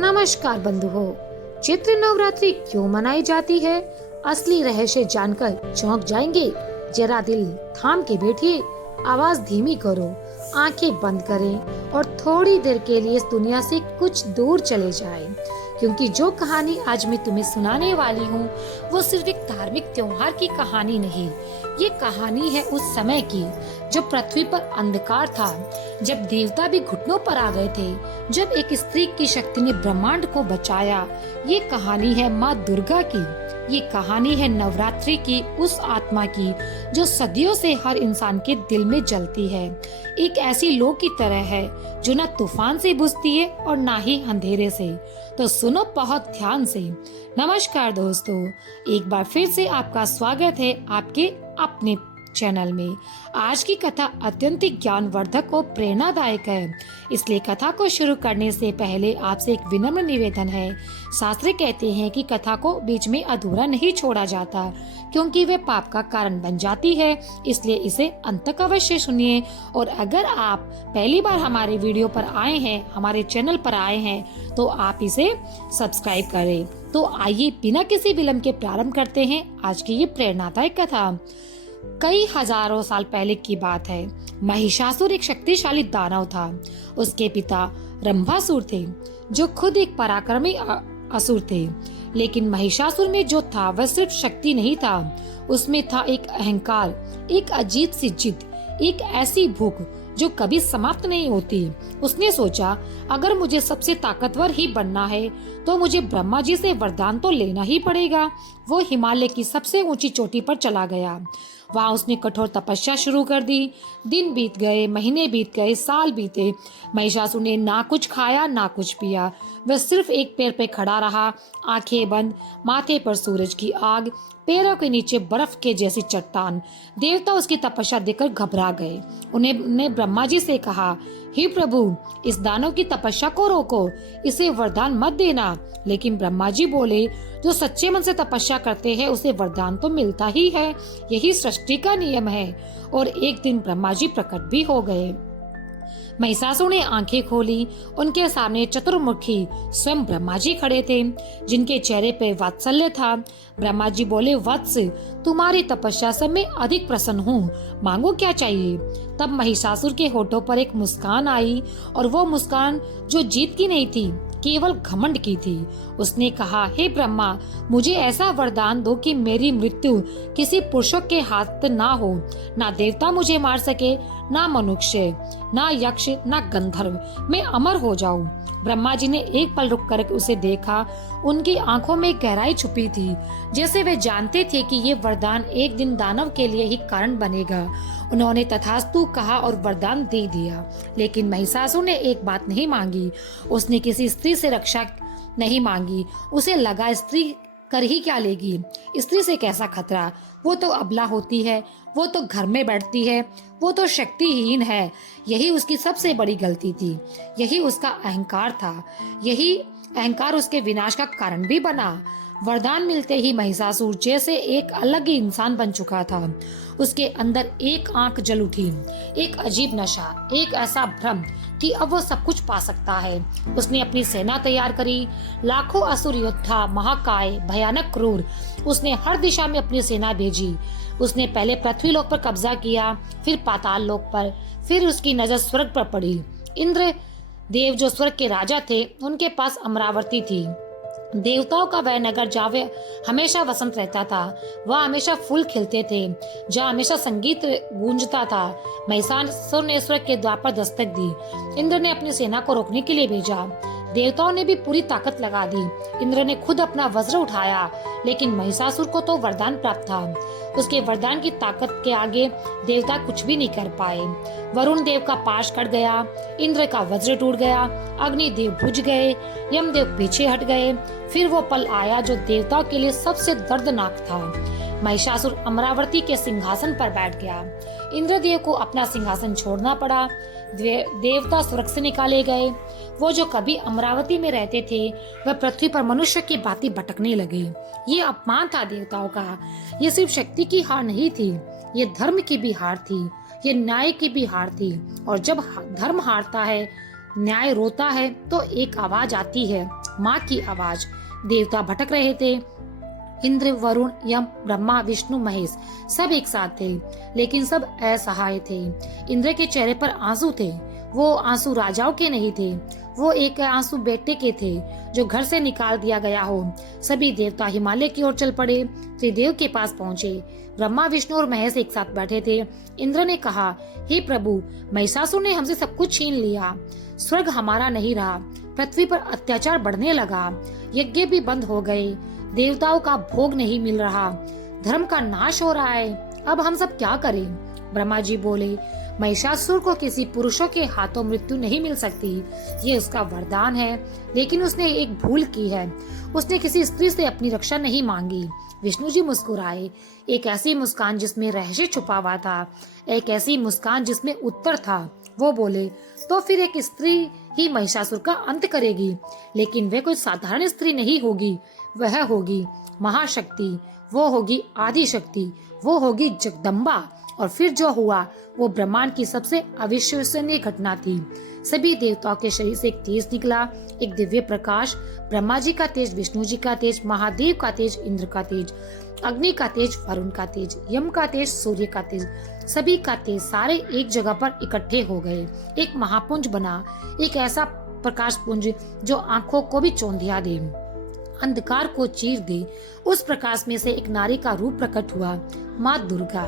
नमस्कार बंधुओं। चैत्र नवरात्रि क्यों मनाई जाती है, असली रहस्य जानकर चौंक जाएंगे। जरा दिल थाम के बैठिए, आवाज धीमी करो, आंखें बंद करें और थोड़ी देर के लिए इस दुनिया से कुछ दूर चले जाएं। क्योंकि जो कहानी आज मैं तुम्हें सुनाने वाली हूँ वो सिर्फ एक धार्मिक त्योहार की कहानी नहीं, ये कहानी है उस समय की जब पृथ्वी पर अंधकार था, जब देवता भी घुटनों पर आ गए थे, जब एक स्त्री की शक्ति ने ब्रह्मांड को बचाया। ये कहानी है माँ दुर्गा की। ये कहानी है नवरात्रि की, उस आत्मा की जो सदियों से हर इंसान के दिल में जलती है। एक ऐसी लौ की तरह है जो ना तूफान से बुझती है और ना ही अंधेरे से। तो सुनो बहुत ध्यान से। नमस्कार दोस्तों, एक बार फिर से आपका स्वागत है आपके अपने चैनल में। आज की कथा अत्यंत ज्ञानवर्धक और प्रेरणादायक है, इसलिए कथा को शुरू करने से पहले आपसे एक विनम्र निवेदन है। शास्त्र कहते हैं कि कथा को बीच में अधूरा नहीं छोड़ा जाता, क्योंकि वे पाप का कारण बन जाती है। इसलिए इसे अंत तक अवश्य सुनिए। और अगर आप पहली बार हमारे वीडियो पर आए हैं, हमारे चैनल पर आए हैं, तो आप इसे सब्सक्राइब करें। तो आइए बिना किसी विलंब के प्रारंभ करते हैं आज की ये प्रेरणादायक कथा। कई हजारों साल पहले की बात है। महिषासुर एक शक्तिशाली दानव था। उसके पिता रंभासुर थे, जो खुद एक पराक्रमी असुर थे। लेकिन महिषासुर में जो था वह सिर्फ शक्ति नहीं था, उसमें था एक अहंकार, एक अजीब सी जिद, एक ऐसी भूख जो कभी समाप्त नहीं होती। उसने सोचा, अगर मुझे सबसे ताकतवर ही बनना है तो मुझे ब्रह्मा जी से वरदान तो लेना ही पड़ेगा। वो हिमालय की सबसे ऊंची चोटी पर चला गया। वहाँ उसने कठोर तपस्या शुरू कर दी। दिन बीत गए, महीने बीत गए, साल बीते। महिषासुर ने ना कुछ खाया ना कुछ पिया। वह सिर्फ एक पैर पे खड़ा रहा, आंखें बंद, माथे पर सूरज की आग, पैरों के नीचे बर्फ के जैसी चट्टान। देवता उसकी तपस्या देखकर घबरा गए। उन्होंने ब्रह्मा जी से कहा, हे प्रभु, इस दानव की तपस्या को रोको, इसे वरदान मत देना। लेकिन ब्रह्मा जी बोले, जो सच्चे मन से तपस्या करते हैं उसे वरदान तो मिलता ही है, यही सृष्टि का नियम है। और एक दिन ब्रह्मा जी प्रकट भी हो गए। महिषासुर ने आंखें खोली। उनके सामने चतुर्मुखी स्वयं ब्रह्मा जी खड़े थे, जिनके चेहरे पे वात्सल्य था। ब्रह्मा जी बोले, वत्स, तुम्हारी तपस्या से मैं अधिक प्रसन्न हूँ, मांगो क्या चाहिए। तब महिषासुर के होठों पर एक मुस्कान आई, और वो मुस्कान जो जीत की नहीं थी, केवल घमंड की थी। उसने कहा, हे ब्रह्मा, मुझे ऐसा वरदान दो कि मेरी मृत्यु किसी पुरुषों के हाथ ना हो। ना देवता मुझे मार सके, ना मनुष्य, ना यक्ष, ना गंधर्व। मैं अमर हो जाऊं। ब्रह्मा जी ने एक पल रुक कर उसे देखा। उनकी आंखों में गहराई छुपी थी, जैसे वे जानते थे कि ये वरदान एक दिन दानव के लिए ही कारण बनेगा। उन्होंने तथास्तु कहा और वरदान दे दिया। लेकिन महिषासुर ने एक बात नहीं मांगी। उसने किसी स्त्री से रक्षा नहीं मांगी। उसे लगा, स्त्री कर ही क्या लेगी, स्त्री से कैसा खतरा, वो तो अबला होती है, वो तो घर में बैठती है, वो तो शक्तिहीन है। यही उसकी सबसे बड़ी गलती थी, यही उसका अहंकार था, यही अहंकार उसके विनाश का कारण भी बना। वरदान मिलते ही महिषासुर जैसे एक अलग ही इंसान बन चुका था। उसके अंदर एक आंख जल उठी, एक अजीब नशा, एक ऐसा भ्रम कि अब वो सब कुछ पा सकता है। उसने अपनी सेना तैयार करी, लाखों असुर योद्धा, महाकाय, भयानक क्रूर। उसने हर दिशा में अपनी सेना भेजी। उसने पहले पृथ्वी लोक पर कब्जा किया, फिर पाताल लोक पर, फिर उसकी नजर स्वर्ग पर पड़ी। इंद्र देव जो स्वर्ग के राजा थे, उनके पास अमरावती थी। देवताओं का वह नगर जहाँ हमेशा वसंत रहता था, वह हमेशा फूल खिलते थे, जहाँ हमेशा संगीत गूंजता था। महिषासुर ने स्वर्ग के द्वार पर दस्तक दी। इंद्र ने अपनी सेना को रोकने के लिए भेजा। देवताओं ने भी पूरी ताकत लगा दी। इंद्र ने खुद अपना वज्र उठाया, लेकिन महिषासुर को तो वरदान प्राप्त था। उसके वरदान की ताकत के आगे देवता कुछ भी नहीं कर पाए। वरुण देव का पाश कट गया, इंद्र का वज्र टूट गया, अग्नि देव बुझ गए, यमदेव पीछे हट गए। फिर वो पल आया जो देवताओं के लिए सबसे दर्दनाक था। महिषासुर अमरावती के सिंहासन पर बैठ गया। इंद्रदेव को अपना सिंहासन छोड़ना पड़ा। देवता स्वर्ग से निकाले गए। वो जो कभी अमरावती में रहते थे, वह पृथ्वी पर मनुष्य की भांति भटकने लगे। ये अपमान था देवताओं का। ये सिर्फ शक्ति की हार नहीं थी, ये धर्म की भी हार थी, ये न्याय की भी हार थी। और जब धर्म हारता है, न्याय रोता है, तो एक आवाज आती है, माँ की आवाज। देवता भटक रहे थे। इंद्र, वरुण, यम, ब्रह्मा, विष्णु, महेश सब एक साथ थे, लेकिन सब असहाय थे। इंद्र के चेहरे पर आंसू थे। वो आंसू राजाओं के नहीं थे, वो एक आंसू बेटे के थे जो घर से निकाल दिया गया हो। सभी देवता हिमालय की ओर चल पड़े। त्रिदेव के पास पहुँचे। ब्रह्मा, विष्णु और महेश एक साथ बैठे थे। इंद्र ने कहा, हे प्रभु, महिषासुर ने हमसे सब कुछ छीन लिया। स्वर्ग हमारा नहीं रहा, पृथ्वी पर अत्याचार बढ़ने लगा, यज्ञ भी बंद हो गए, देवताओं का भोग नहीं मिल रहा, धर्म का नाश हो रहा है। अब हम सब क्या करें? ब्रह्मा जी बोले, महिषासुर को किसी पुरुषों के हाथों मृत्यु नहीं मिल सकती, ये उसका वरदान है। लेकिन उसने एक भूल की है, उसने किसी स्त्री से अपनी रक्षा नहीं मांगी। विष्णु जी मुस्कुराए, एक ऐसी मुस्कान जिसमें रहस्य छुपा हुआ था, एक ऐसी मुस्कान जिसमें उत्तर था। वो बोले, तो फिर एक स्त्री ही महिषासुर का अंत करेगी, लेकिन वह कोई साधारण स्त्री नहीं होगी, वह होगी महाशक्ति, वो होगी आदि शक्ति, वो होगी जगदम्बा। और फिर जो हुआ वो ब्रह्मांड की सबसे अविश्वसनीय घटना थी। सभी देवताओं के शरीर से एक तेज निकला, एक दिव्य प्रकाश। ब्रह्मा जी का तेज, विष्णु जी का तेज, महादेव का तेज, इंद्र का तेज, अग्नि का तेज, वरुण का तेज, यम का तेज, सूर्य का तेज, सभी का तेज सारे एक जगह पर इकट्ठे हो गए। एक महापुंज बना, एक ऐसा प्रकाश पुंज जो आंखों को भी चौंधिया दे, अंधकार को चीर दे। उस प्रकाश में से एक नारी का रूप प्रकट हुआ, माँ दुर्गा।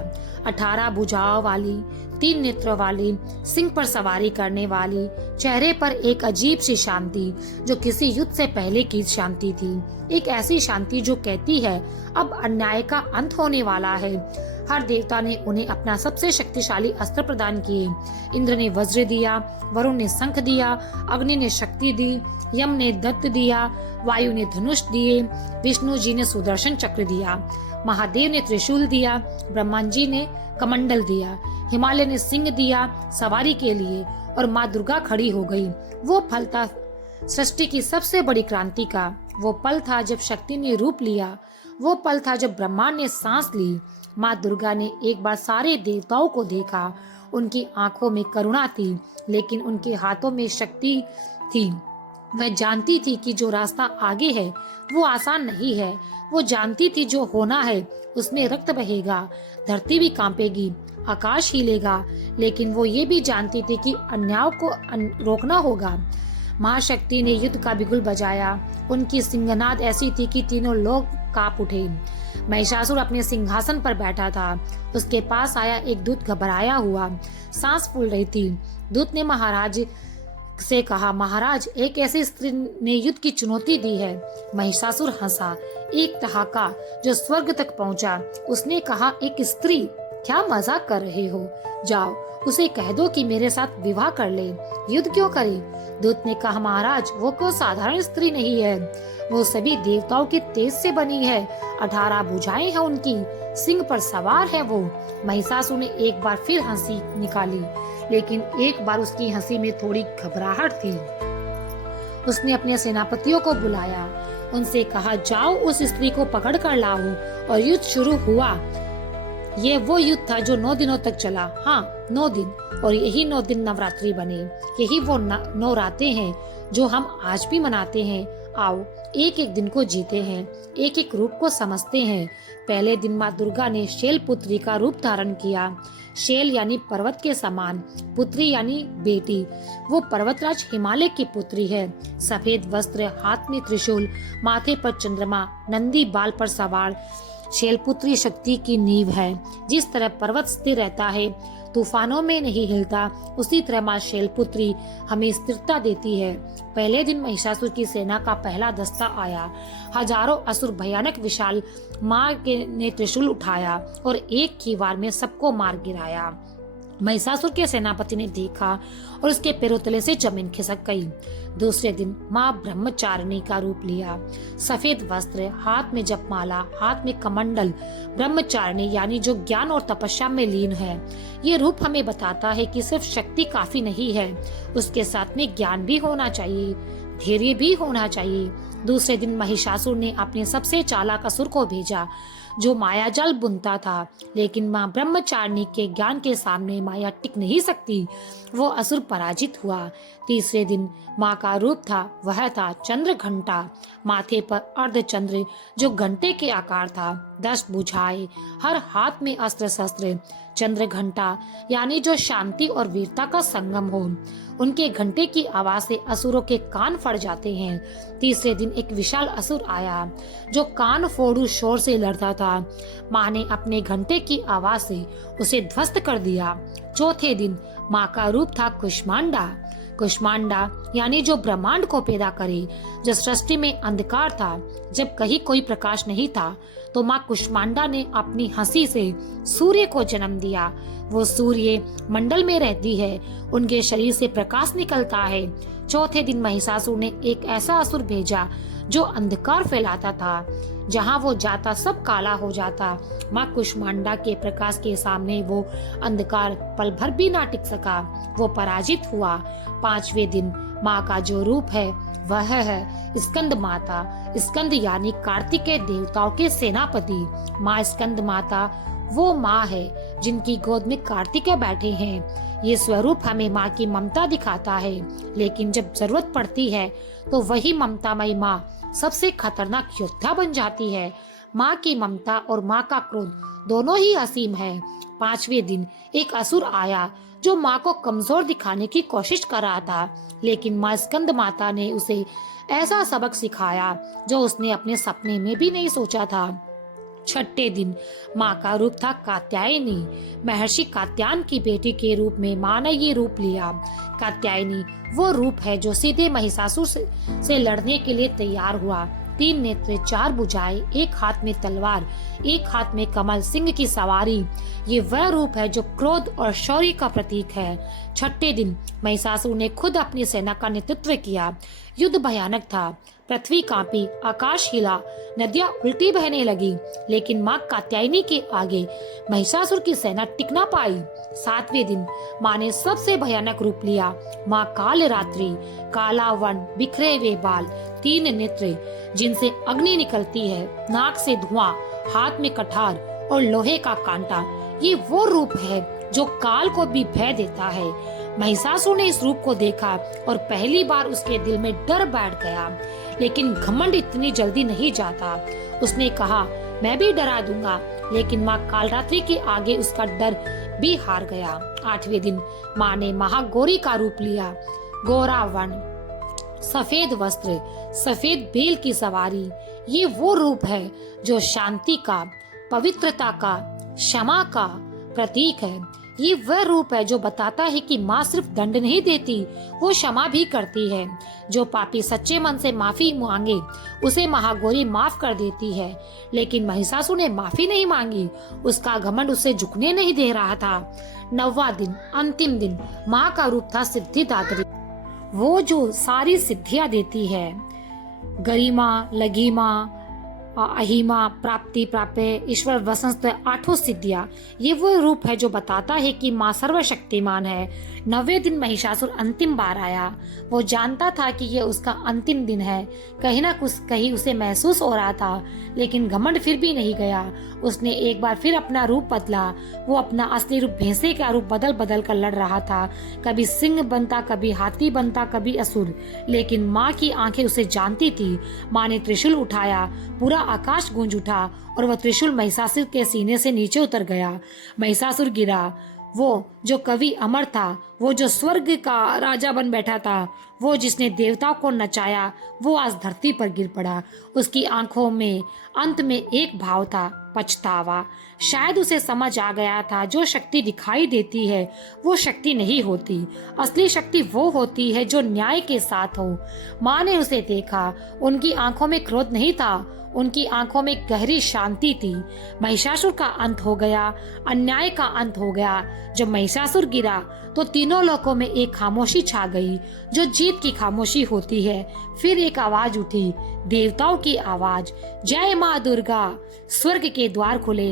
18 भुजाओं वाली, 3 नेत्रों वाली, सिंह पर सवारी करने वाली, चेहरे पर एक अजीब सी शांति जो किसी युद्ध से पहले की शांति थी। एक ऐसी शांति जो कहती है अब अन्याय का अंत होने वाला है। हर देवता ने उन्हें अपना सबसे शक्तिशाली अस्त्र प्रदान किए। इंद्र ने वज्र दिया, वरुण ने शंख दिया, अग्नि ने शक्ति दी, यम ने दत्त दिया, वायु ने धनुष दिए, विष्णु जी ने सुदर्शन चक्र दिया, महादेव ने त्रिशूल दिया, ब्रह्मा जी ने कमंडल दिया, हिमालय ने सिंह दिया सवारी के लिए, और माँ दुर्गा खड़ी हो गई। वो फल था सृष्टि की सबसे बड़ी क्रांति का। वो पल था जब शक्ति ने रूप लिया। वो पल था जब ब्रह्मांड ने सांस ली। माँ दुर्गा ने एक बार सारे देवताओं को देखा। उनकी आंखों में करुणा थी, लेकिन उनके हाथों में शक्ति थी। वह जानती थी कि जो रास्ता आगे है वो आसान नहीं है। वो जानती थी जो होना है उसमें रक्त बहेगा, धरती भी कांपेगी, आकाश हिलेगा, लेकिन वो ये भी जानती थी कि अन्याय को रोकना होगा। महाशक्ति ने युद्ध का बिगुल बजाया। उनकी सिंहनाद ऐसी थी कि तीनों लोग कांप उठे। महिषासुर अपने सिंहासन पर बैठा था। उसके पास आया एक दूत घबराया हुआ, सांस फूल रही थी। दूत ने महाराज से कहा, महाराज, एक ऐसी स्त्री ने युद्ध की चुनौती दी है। महिषासुर हंसा, एक ठहाका जो स्वर्ग तक पहुंचा। उसने कहा, एक स्त्री? क्या मजाक कर रहे हो? जाओ उसे कह दो कि मेरे साथ विवाह कर ले। युद्ध क्यों करे? दूत ने कहा, महाराज, वो कोई साधारण स्त्री नहीं है, वो सभी देवताओं के तेज से बनी है। 18 भुजाएं हैं उनकी, सिंह पर सवार है वो। महिषासुर ने एक बार फिर हंसी निकाली, लेकिन एक बार उसकी हंसी में थोड़ी घबराहट थी। उसने अपने सेनापतियों को बुलाया, उनसे कहा, जाओ उस स्त्री को पकड़ कर लाओ। और युद्ध शुरू हुआ। ये वो युद्ध था जो 9 दिनों तक चला। हाँ, 9 दिन। और यही 9 दिन नवरात्रि बने। यही वो 9 रातें हैं जो हम आज भी मनाते हैं। आओ एक एक दिन को जीते हैं, एक एक रूप को समझते हैं। पहले दिन माँ दुर्गा ने शैल पुत्री का रूप धारण किया। शैल यानी पर्वत के समान, पुत्री यानी बेटी। वो पर्वतराज हिमालय की पुत्री है। सफेद वस्त्र, हाथ में त्रिशूल, माथे पर चंद्रमा, नंदी बाल पर सवार। शैलपुत्री शक्ति की नींव है। जिस तरह पर्वत स्थिर रहता है, तूफानों में नहीं हिलता, उसी तरह माँ शैलपुत्री हमें स्थिरता देती है। पहले दिन महिषासुर की सेना का पहला दस्ता आया। हजारों असुर भयानक विशाल माँ ने त्रिशूल उठाया और एक ही वार में सबको मार गिराया। महिषासुर के सेनापति ने देखा और उसके पैरों तले से जमीन खिसक गई। दूसरे दिन माँ ब्रह्मचारिणी का रूप लिया। सफेद वस्त्र, हाथ में जपमाला, हाथ में कमंडल। ब्रह्मचारिणी यानी जो ज्ञान और तपस्या में लीन है। ये रूप हमें बताता है कि सिर्फ शक्ति काफी नहीं है, उसके साथ में ज्ञान भी होना चाहिए, धैर्य भी होना चाहिए। दूसरे दिन महिषासुर ने अपने सबसे चालाक असुर को भेजा। जो माया जाल बुनता था, लेकिन माँ ब्रह्मचारिणी के ज्ञान के सामने माया टिक नहीं सकती। वो असुर पराजित हुआ। तीसरे दिन माँ का रूप था, वह था चंद्र घंटा, माथे पर अर्धचंद्र जो घंटे के आकार था, 10 भुजाएं, हर हाथ में अस्त्र शस्त्र। चंद्र घंटा यानी जो शांति और वीरता का संगम हो। उनके घंटे की आवाज से असुरों के कान फट जाते हैं। तीसरे दिन एक विशाल असुर आया जो कान फोड़ू शोर से लड़ता था। माँ ने अपने घंटे की आवाज से उसे ध्वस्त कर दिया। चौथे दिन माँ का रूप था कुष्मांडा। कुष्मांडा यानी जो ब्रह्मांड को पैदा करे। जो सृष्टि में अंधकार था, जब कहीं कोई प्रकाश नहीं था, तो माँ कुष्मांडा ने अपनी हंसी से सूर्य को जन्म दिया। वो सूर्य मंडल में रहती है, उनके शरीर से प्रकाश निकलता है। चौथे दिन महिषासुर ने एक ऐसा असुर भेजा जो अंधकार फैलाता था। जहाँ वो जाता सब काला हो जाता। माँ कुष्मांडा के प्रकाश के सामने वो अंधकार पल भर भी ना टिक सका। वो पराजित हुआ। पांचवें दिन माँ का जो रूप है वह है स्कंद माता। स्कंद यानी कार्तिकेय देवताओं के सेनापति। माँ स्कंद माता वो माँ है जिनकी गोद में कार्तिकेय बैठे हैं। ये स्वरूप हमें माँ की ममता दिखाता है, लेकिन जब जरूरत पड़ती है तो वही ममतामयी माँ सबसे खतरनाक योद्धा बन जाती है। माँ की ममता और माँ का क्रोध दोनों ही असीम है। पांचवें दिन एक असुर आया जो माँ को कमजोर दिखाने की कोशिश कर रहा था, लेकिन माँ स्कंद माता ने उसे ऐसा सबक सिखाया जो उसने अपने सपने में भी नहीं सोचा था। छठे दिन माँ का रूप था कात्यायनी। महर्षि कात्यायन की बेटी के रूप में माँ ने ये रूप लिया। कात्यायनी वो रूप है जो सीधे महिषासुर से लड़ने के लिए तैयार हुआ। 3 नेत्र, 4 भुजाएं, एक हाथ में तलवार, एक हाथ में कमल, सिंह की सवारी। ये वह रूप है जो क्रोध और शौर्य का प्रतीक है। छठे दिन महिषासुर ने खुद अपनी सेना का नेतृत्व किया। युद्ध भयानक था। पृथ्वी कांपी, आकाश हिला, नदियां उल्टी बहने लगी, लेकिन माँ कात्यायनी के आगे महिषासुर की सेना टिक ना पाई। 7वें दिन माँ ने सबसे भयानक रूप लिया। माँ काल रात्रि, काला वन, बिखरे हुए बाल, 3 नेत्र जिनसे अग्नि निकलती है, नाक से धुआं, हाथ में कठार और लोहे का कांटा। ये वो रूप है जो काल को भी भय देता है। महिषासुर ने इस रूप को देखा और पहली बार उसके दिल में डर बैठ गया, लेकिन घमंड इतनी जल्दी नहीं जाता। उसने कहा, मैं भी डरा दूंगा, लेकिन माँ कालरात्रि के आगे उसका डर भी हार गया। 8वें दिन माँ ने महागौरी का रूप लिया। गोरा वन, सफेद वस्त्र, सफेद बेल की सवारी। ये वो रूप है जो शांति का, पवित्रता का, क्षमा का प्रतीक है। ये वह रूप है जो बताता है कि माँ सिर्फ दंड नहीं देती, वो क्षमा भी करती है। जो पापी सच्चे मन से माफी मांगे उसे महागौरी माफ कर देती है, लेकिन महिषासुर ने माफी नहीं मांगी। उसका घमंड उसे झुकने नहीं दे रहा था। 9वां दिन, अंतिम दिन, माँ का रूप था सिद्धिदात्री। वो जो सारी सिद्धियां देती है, गरिमा, लघिमा, अहिमा, प्राप्ति, प्राप्य, ईश्वर वसंत, 8 सिद्धियां। ये वो रूप है जो बताता है कि माँ सर्वशक्तिमान है। 9वें दिन महिषासुर अंतिम बार आया। वो जानता था कि ये उसका अंतिम दिन है। कहीं ना कुछ कहीं उसे महसूस हो रहा था, लेकिन घमंड फिर भी नहीं गया। उसने एक बार फिर अपना रूप बदला। वो अपना असली रूप भैंसे का रूप बदल बदल कर लड़ रहा था। कभी सिंह बनता, कभी हाथी बनता, कभी असुर, लेकिन माँ की आंखें उसे जानती थी। माँ ने त्रिशूल उठाया, पूरा आकाश गूंज उठा और वह त्रिशूल महिषासुर के सीने से नीचे उतर गया। महिषासुर गिरा। वो जो कवि अमर था, वो जो स्वर्ग का राजा बन बैठा था, वो जिसने देवताओं को नचाया, वो आज धरती पर गिर पड़ा। उसकी आंखों में अंत में एक भाव था, पछतावा। शायद उसे समझ आ गया था, जो शक्ति दिखाई देती है वो शक्ति नहीं होती। असली शक्ति वो होती है जो न्याय के साथ हो। माँ ने उसे देखा। उनकी आंखों में क्रोध नहीं था, उनकी आंखों में गहरी शांति थी। महिषासुर का अंत हो गया, अन्याय का अंत हो गया। जब महिषासुर गिरा तो तीनों लोकों में एक खामोशी छा गई, जो जीत की खामोशी होती है। फिर एक आवाज उठी, देवताओं की आवाज, जय माँ दुर्गा। स्वर्ग के द्वार खुले,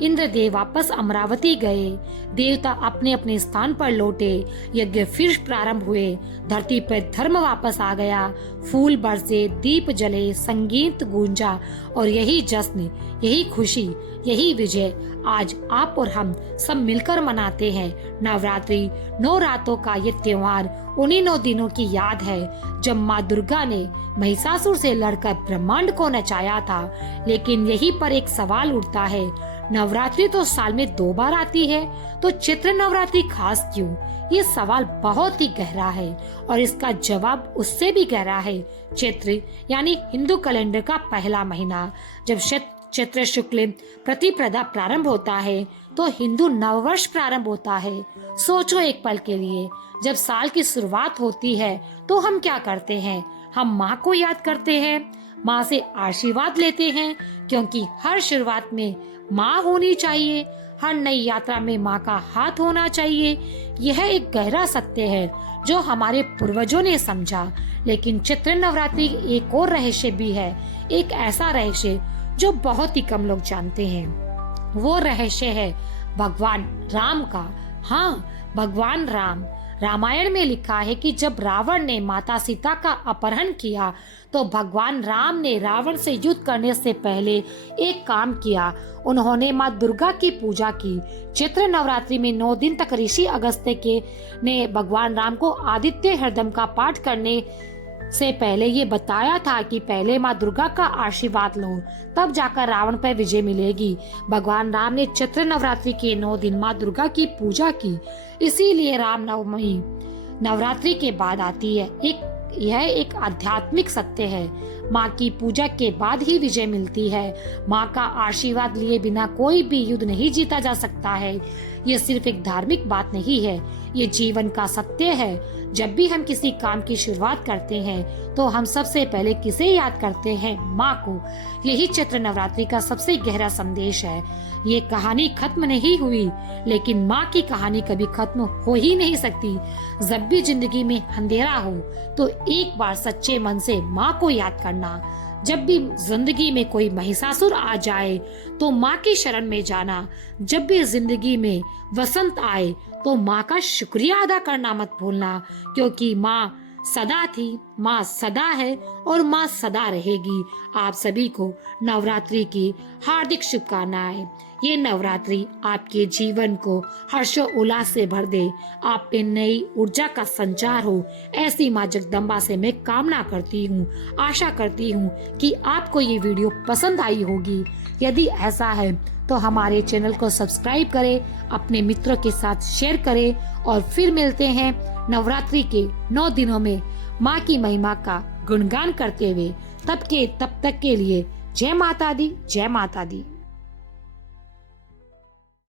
इंद्रदेव वापस अमरावती गए। देवता अपने अपने स्थान पर लौटे। यज्ञ फिर प्रारंभ हुए। धरती पर धर्म वापस आ गया। फूल बरसे, दीप जले, संगीत गूंजा और यही जश्न, यही खुशी, यही विजय आज आप और हम सब मिलकर मनाते हैं। नवरात्रि 9 रातों का ये त्योहार उन्हीं 9 दिनों की याद है जब माँ दुर्गा ने महिषासुर से लड़कर ब्रह्मांड को नचाया था। लेकिन यहीं पर एक सवाल उठता है, नवरात्रि तो साल में 2 बार आती है, तो चैत्र नवरात्रि खास क्यों? ये सवाल बहुत ही गहरा है और इसका जवाब उससे भी गहरा है। चैत्र यानी हिंदू कैलेंडर का पहला महीना। जब चैत्र शुक्ल प्रतिपदा प्रारंभ होता है तो हिंदू नववर्ष प्रारंभ होता है। सोचो एक पल के लिए, जब साल की शुरुआत होती है तो हम क्या करते हैं? हम माँ को याद करते हैं, माँ से आशीर्वाद लेते हैं, क्योंकि हर शुरुआत में माँ होनी चाहिए, हर नई यात्रा में माँ का हाथ होना चाहिए। यह एक गहरा सत्य है जो हमारे पूर्वजों ने समझा। लेकिन चैत्र नवरात्रि एक और रहस्य भी है, एक ऐसा रहस्य जो बहुत ही कम लोग जानते हैं। वो रहस्य है भगवान राम का। हाँ, भगवान राम। रामायण में लिखा है कि जब रावण ने माता सीता का अपहरण किया तो भगवान राम ने रावण से युद्ध करने से पहले एक काम किया। उन्होंने माँ दुर्गा की पूजा की। चैत्र नवरात्रि में 9 दिन तक ऋषि अगस्त्य के ने भगवान राम को आदित्य हृदय का पाठ करने से पहले ये बताया था कि पहले माँ दुर्गा का आशीर्वाद लो, तब जाकर रावण पर विजय मिलेगी। भगवान राम ने चैत्र नवरात्रि के 9 दिन माँ दुर्गा की पूजा की, इसीलिए राम नवमी नवरात्रि के बाद आती है। यह एक आध्यात्मिक सत्य है। माँ की पूजा के बाद ही विजय मिलती है। माँ का आशीर्वाद लिए बिना कोई भी युद्ध नहीं जीता जा सकता है। ये सिर्फ एक धार्मिक बात नहीं है, ये जीवन का सत्य है। जब भी हम किसी काम की शुरुआत करते हैं तो हम सबसे पहले किसे याद करते हैं? माँ को। यही चैत्र नवरात्रि का सबसे गहरा संदेश है। ये कहानी खत्म नहीं हुई, लेकिन माँ की कहानी कभी खत्म हो ही नहीं सकती। जब भी जिंदगी में अंधेरा हो तो एक बार सच्चे मन से माँ को याद करना। जब भी जिंदगी में कोई महिषासुर आ जाए तो माँ की शरण में जाना। जब भी जिंदगी में वसंत आए तो माँ का शुक्रिया अदा करना मत भूलना, क्योंकि माँ सदा थी, माँ सदा है और माँ सदा रहेगी। आप सभी को नवरात्रि की हार्दिक शुभकामनाएं। ये नवरात्रि आपके जीवन को हर्षोल्लास से भर दे, आप पे नई ऊर्जा का संचार हो, ऐसी माँ जगदम्बा से मैं कामना करती हूँ। आशा करती हूँ कि आपको ये वीडियो पसंद आई होगी। यदि ऐसा है तो हमारे चैनल को सब्सक्राइब करें, अपने मित्रों के साथ शेयर करें और फिर मिलते हैं नवरात्रि के 9 दिनों में माँ की महिमा का गुणगान करते हुए। तब तक के लिए जय माता दी, जय माता दी।